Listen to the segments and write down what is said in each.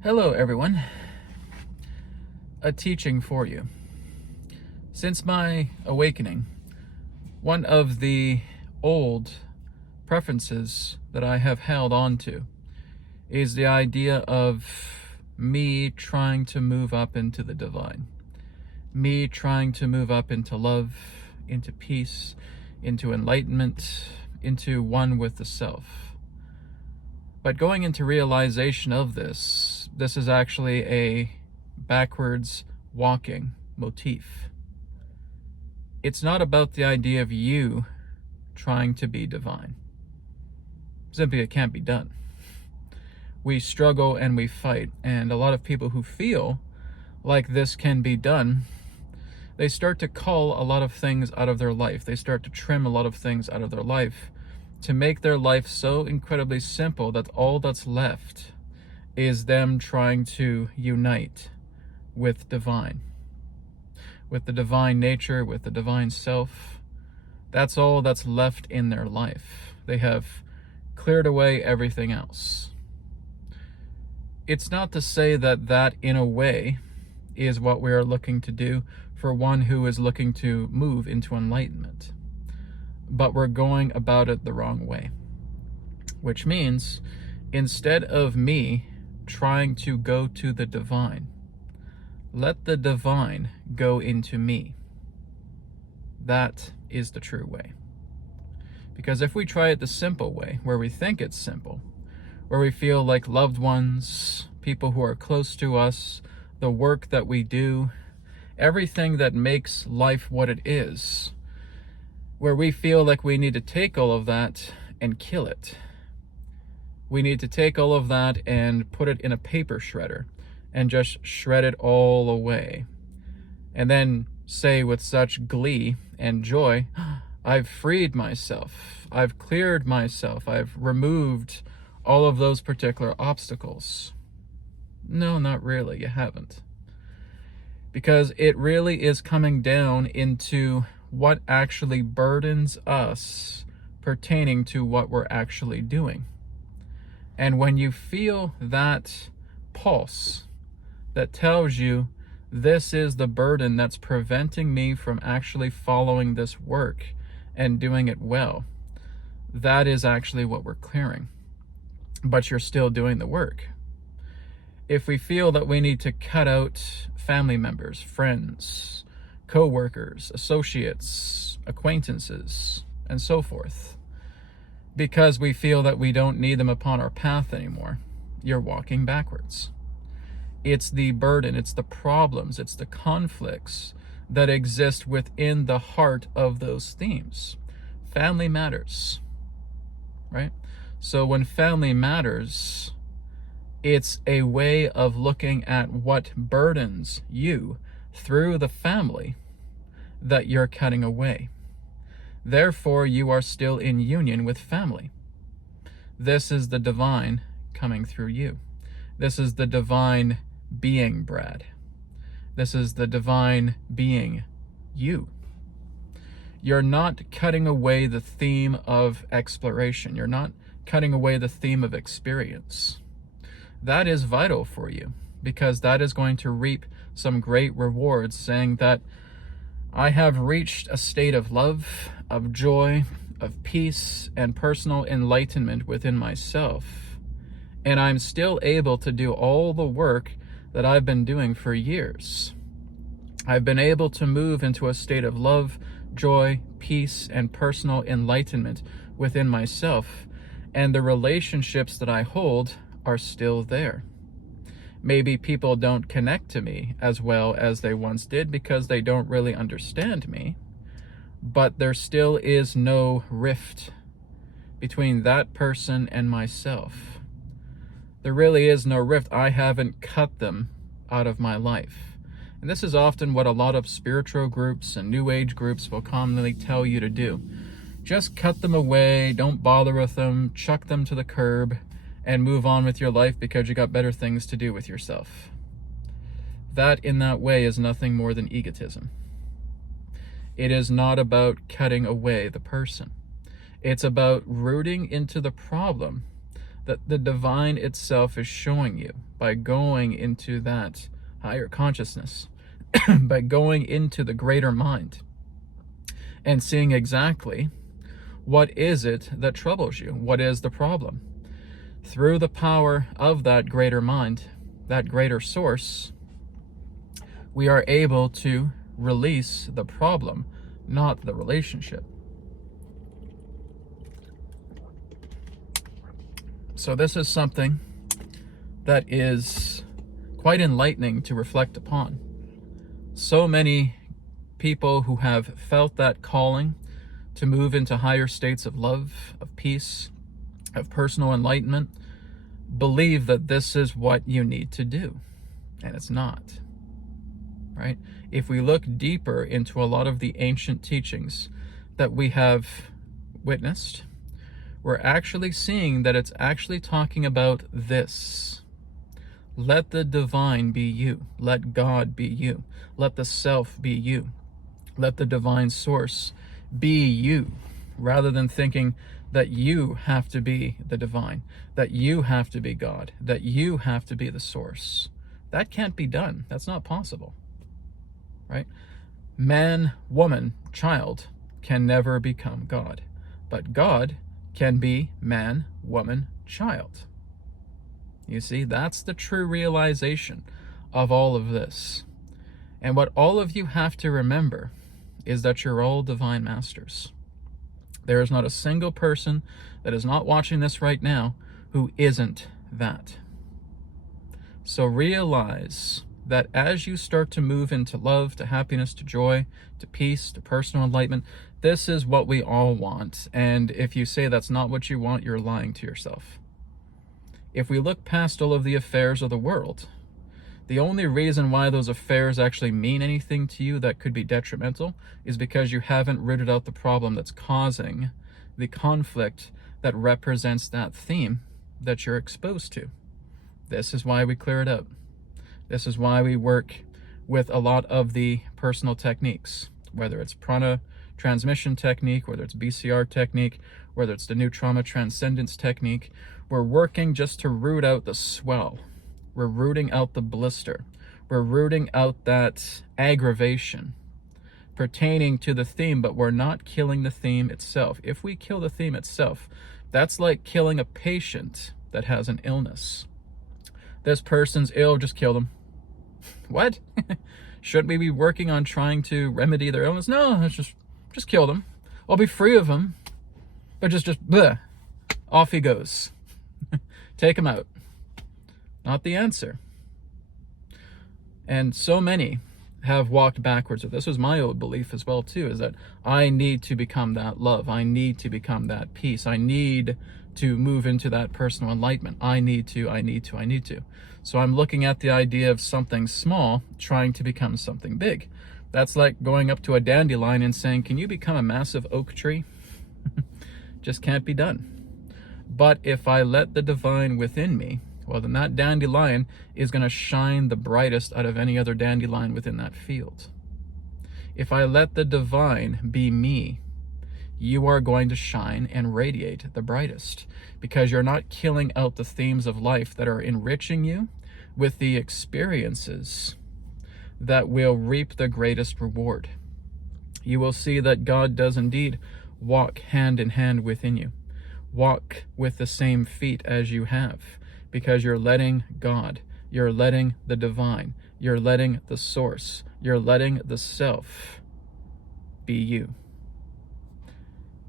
Hello, everyone. A teaching for you. Since my awakening, one of the old preferences that I have held on to is the idea of me trying to move up into the divine, me trying to move up into love, into peace, into enlightenment, into one with the self. But going into realization of this is actually a backwards walking motif. It's not about the idea of you trying to be divine. Simply, it can't be done. We struggle and we fight, and a lot of people who feel like this can be done, they start to cull a lot of things out of their life. They start to trim a lot of things out of their life to make their life so incredibly simple that all that's left is them trying to unite with divine, with the divine nature, with the divine self. That's all that's left in their life. They have cleared away everything else. It's not to say that in a way is what we are looking to do for one who is looking to move into enlightenment. But we're going about it the wrong way. Which means, instead of me trying to go to the divine, let the divine go into me. That is the true way. Because if we try it the simple way, where we think it's simple, where we feel like loved ones, people who are close to us, the work that we do, everything that makes life what it is, where we feel like we need to take all of that and kill it. We need to take all of that and put it in a paper shredder and just shred it all away. And then say with such glee and joy, I've freed myself. I've cleared myself. I've removed all of those particular obstacles. No, not really. You haven't. Because it really is coming down into what actually burdens us pertaining to what we're actually doing. And when you feel that pulse that tells you this is the burden that's preventing me from actually following this work and doing it well, that is actually what we're clearing. But you're still doing the work. If we feel that we need to cut out family members, friends, co-workers, associates, acquaintances, and so forth, because we feel that we don't need them upon our path anymore, you're walking backwards. It's the burden, it's the problems, it's the conflicts that exist within the heart of those themes. Family matters, right? So when family matters, it's a way of looking at what burdens you through the family that you're cutting away. Therefore, you are still in union with family. This is the divine coming through you. This is the divine being Brad. This is the divine being you. You're not cutting away the theme of exploration. You're not cutting away the theme of experience. That is vital for you, because that is going to reap some great rewards, saying that I have reached a state of love, of joy, of peace, and personal enlightenment within myself, and I'm still able to do all the work that I've been doing for years. I've been able to move into a state of love, joy, peace, and personal enlightenment within myself, and the relationships that I hold are still there. Maybe people don't connect to me as well as they once did because they don't really understand me, but there still is no rift between that person and myself. There really is no rift. I haven't cut them out of my life. And this is often what a lot of spiritual groups and New Age groups will commonly tell you to do. Just cut them away, don't bother with them, chuck them to the curb, and move on with your life because you got better things to do with yourself. That, in that way, is nothing more than egotism. It is not about cutting away the person. It's about rooting into the problem that the divine itself is showing you by going into that higher consciousness, by going into the greater mind and seeing exactly what is it that troubles you, what is the problem. Through the power of that greater mind, that greater source, we are able to release the problem, not the relationship. So this is something that is quite enlightening to reflect upon. So many people who have felt that calling to move into higher states of love, of peace, of personal enlightenment, believe that this is what you need to do. And it's not, right? If we look deeper into a lot of the ancient teachings that we have witnessed, we're actually seeing that it's actually talking about this. Let the divine be you. Let God be you. Let the self be you. Let the divine source be you, rather than thinking that you have to be the divine, that you have to be God, that you have to be the source. That can't be done. That's not possible, right? Man, woman, child can never become God, but God can be man, woman, child. You see, that's the true realization of all of this. And what all of you have to remember is that you're all divine masters. There is not a single person that is not watching this right now who isn't that. So realize that as you start to move into love, to happiness, to joy, to peace, to personal enlightenment, this is what we all want. And if you say that's not what you want, you're lying to yourself. If we look past all of the affairs of the world, the only reason why those affairs actually mean anything to you that could be detrimental is because you haven't rooted out the problem that's causing the conflict that represents that theme that you're exposed to. This is why we clear it up. This is why we work with a lot of the personal techniques, whether it's prana transmission technique, whether it's BCR technique, whether it's the new trauma transcendence technique. We're working just to root out the swell. We're rooting out the blister. We're rooting out that aggravation pertaining to the theme, but we're not killing the theme itself. If we kill the theme itself, that's like killing a patient that has an illness. This person's ill, just kill them. What? Shouldn't we be working on trying to remedy their illness? No, let's just kill them. I'll be free of them. But just bleh. Off he goes. Take him out. Not the answer. And so many have walked backwards with this. Was my old belief as well too, is that I need to become that love. I need to become that peace. I need to move into that personal enlightenment. I need to. So I'm looking at the idea of something small trying to become something big. That's like going up to a dandelion and saying, can you become a massive oak tree? Just can't be done. But if I let the divine within me, well, then that dandelion is going to shine the brightest out of any other dandelion within that field. If I let the divine be me, you are going to shine and radiate the brightest, because you're not killing out the themes of life that are enriching you with the experiences that will reap the greatest reward. You will see that God does indeed walk hand in hand within you. Walk with the same feet as you have, because you're letting God, you're letting the divine, you're letting the source, you're letting the self be you.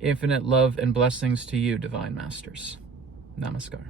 Infinite love and blessings to you, divine masters. Namaskar.